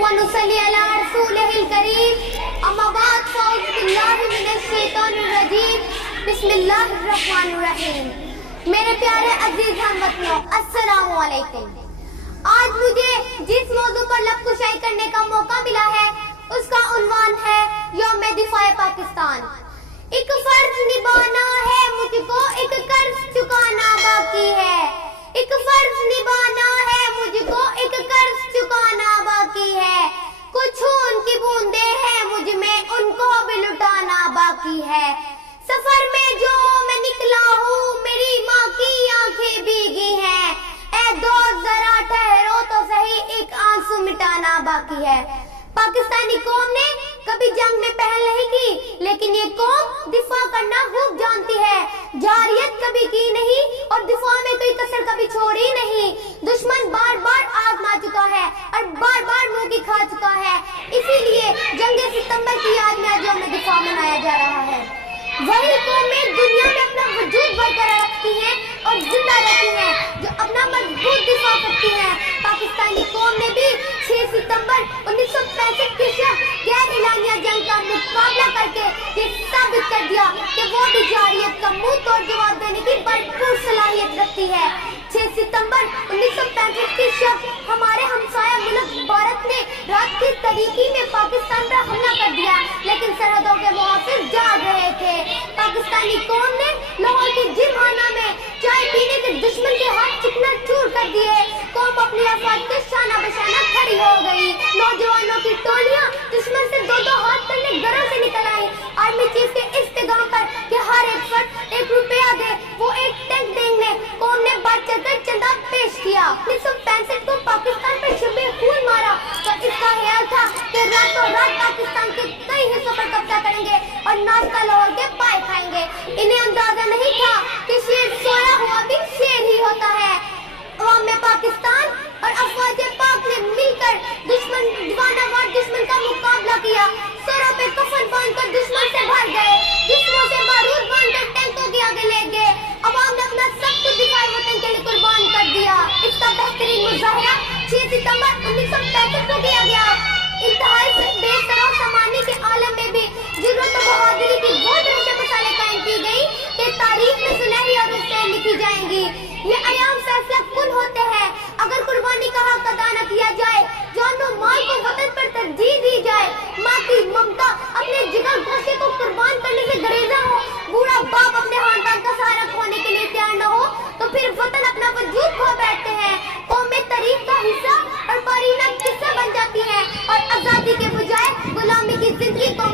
ونصلي على رسوله الكريم اما بعد فاعوذ بالله من الشیطان الرجیم بسم اللہ الرحمن الرحیم. میرے پیارے عزیز ہم وطنوں، السلام علیکم. آج مجھے جس موضوع پر لب کشائی کرنے کا موقع ملا ہے اس کا عنوان ہے یوم دفاع پاکستان. ایک فرض نبھانا ہے مجھ کو، ایک قرض چکانا باقی ہے. ایک فرض نبھانا ہے مجھ کو، ایک قرض چکانا باقی ہے. کچھ خون کی بوندیں ہیں مجھ میں، ان کو بھی لٹانا باقی ہے. سفر میں جو میں نکلا ہوں میری ماں کی آنکھیں بھیگی ہیں. اے دوست ذرا ٹھہرو تو صحیح، ایک آنسو مٹانا باقی ہے. پاکستانی قوم نے کبھی جنگ میں پہل نہیں کی، لیکن یہ قوم دفاع کرنا خوب جانتی ہے. جارحیت کبھی کی نہیں اور دفاع میں کوئی کسر کبھی چھوڑی نہیں. دشمن بار بار آزما چکا ہے اور بار بار منہ کی کھا چکا ہے. اسی لیے جنگ ستمبر کی یاد میں آج یوم دفاع منایا جا رہا ہے. وہی قومیں دنیا میں اپنا وجود برقرار رکھتی ہیں اور زندہ رہتی ہیں جو اپنا مضبوط دفاع کرتی ہیں. پاکستانی قوم نے بھی 6 ستمبر 1965 کے شب غیر اعلانیہ جنگ کا مقابلہ کر کے یہ ثابت کر دیا کہ وہ بھی جارحیت کا منہ توڑ جواب دینے کی بھرپور صلاحیت رکھتی ہے. 6 ستمبر 1965 کی شب ہمارے ہمسایہ ملک بھارت نے رات کی تاریکی میں پاکستان پر حملہ کر دیا، لیکن سرحدوں کے محافظ جاگ رہے تھے. پاکستانی قوم نے لاہور کی جم خانہ میں چائے پینے کے دشمن کے ہاتھ چکنا چور کر دیے. قوم اپنی افواج کے شانہ بشانہ کھڑی ہو گئی. نوجوانوں کی ٹولیاں دشمن سے 2 ہاتھ کرنے گھروں سے نکل آئیں. آرمی چیف کے استغام پر کہ ہر ایک فرد 1 روپیہ دے، وہ ایک ٹینک دیں گے. قوم نے بڑھ چڑھ کر چندہ پیش کیا. 1965 کو پاکستان پر شب خون مارا تو اس کا خیال تھا کہ راتوں رات پاکستان کے کئی حصوں پر قبضہ کریں گے اور ناشتہ لاہور کے پائے کھائیں گے. انہیں اندازہ نہیں تھا کہ شیر سویا ہوا بھی شیر ہی ہوتا ہے. عوام پاکستان اور افواج پاک نے مل کر دیوانہ وار دشمن کا مقابلہ کیا. سروں پہ کفن باندھ کر دشمن سے بھر گئے، جسموں سے بارود باندھ کر ٹینکوں کے آگے لے گئے. عوام نے اپنا سب کچھ دفاع وطن کے لیے قربان کر دیا. اس کا بہترین مظاہرہ 6 ستمبر 1965 کو کیا گیا. انتہائی سے بے سرو سامانی کے عالم میں بھی جرأت و بہادری کی وہ درجہ مثالیں قائم کی گئی کہ تاریخ میں سنہری اور سے لکھی جائیں گی. یہ ایام فیصلہ کن ہوتے ہیں. اگر قربانی کا حق ادا نہ کیا جائے، جان و مال کو وطن پر ترجیح دی جائے، ماں کی ممتا اپنے جگر گوشے کو قربان کرنے سے گریزاں ہو، بوڑھا باپ اپنے خاندان کا سہارا کھونے کے لیے تیار نہ ہو، تو پھر وطن اپنا وجود کھو بیٹھتے ہیں. قومیں تاریخ کا حصہ اور پرینہ قصہ بن جاتی ہیں اور آزادی کے بجائے غلامی کی زندگی کو